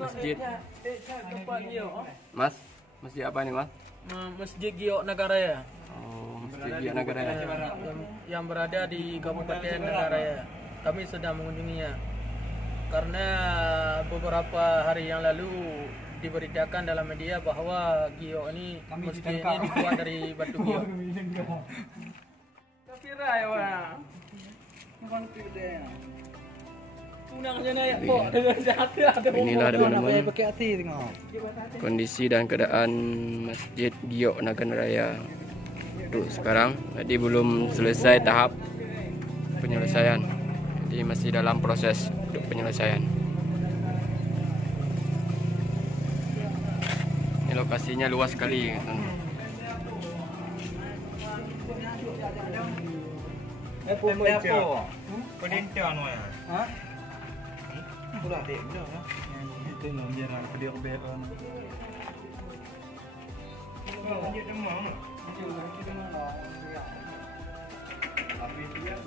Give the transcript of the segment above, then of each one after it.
Masjid. Mas, masjid apa nih, Mas? Masjid Giok Nagaraya. Oh, Masjid Giok Nagaraya. Yang berada di Kabupaten Nagaraya. Kami sedang mengunjunginya karena beberapa hari yang lalu diberitakan dalam media bahwa Giok ini, masjid ini dibuat dari batu giok. Kira ya, Bang. Inilah teman-teman kondisi dan keadaan Masjid Giok Nagaraya untuk sekarang. Jadi belum selesai tahap penyelesaian, jadi masih dalam proses untuk penyelesaian. Ini lokasinya luas sekali. Pula dek dah lah. Itu nak dia nak dia beron. Oh, dia demam. Dia lagi demam lah. Tapi dia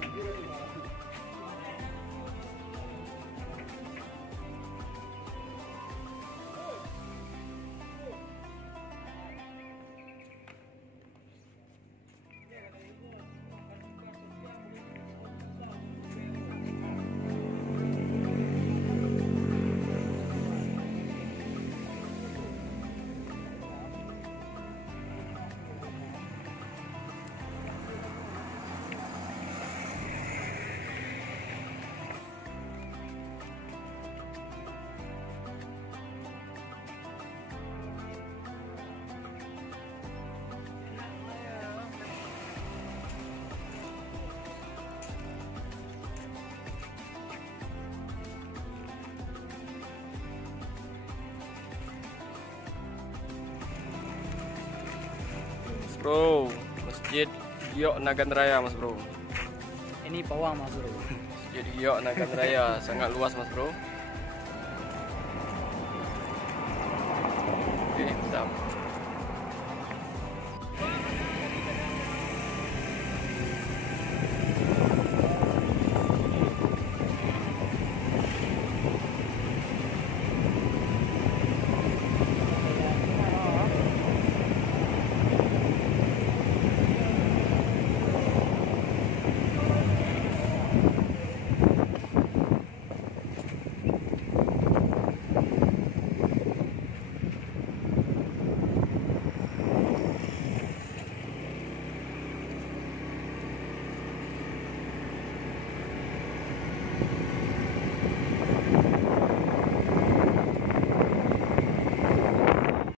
Bro, Masjid Giok Nagaraya, Mas Bro. Ini pawang, Mas Bro. Masjid Giok Nagaraya sangat luas, Mas Bro. Oke, mantap.